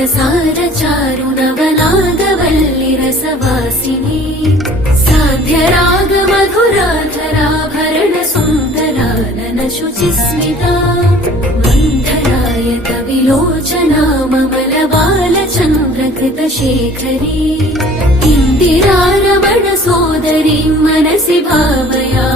मनसार चारु नवनागवल्लि रसवासिनी साध्यराग मधुराधराभरण सुन्दरानन शुचिस्मिता मन्थरायत विलोचना ममलबालचन्द्रकृतशेखरी इन्दिरा रमण सोदरीं मनसि भावया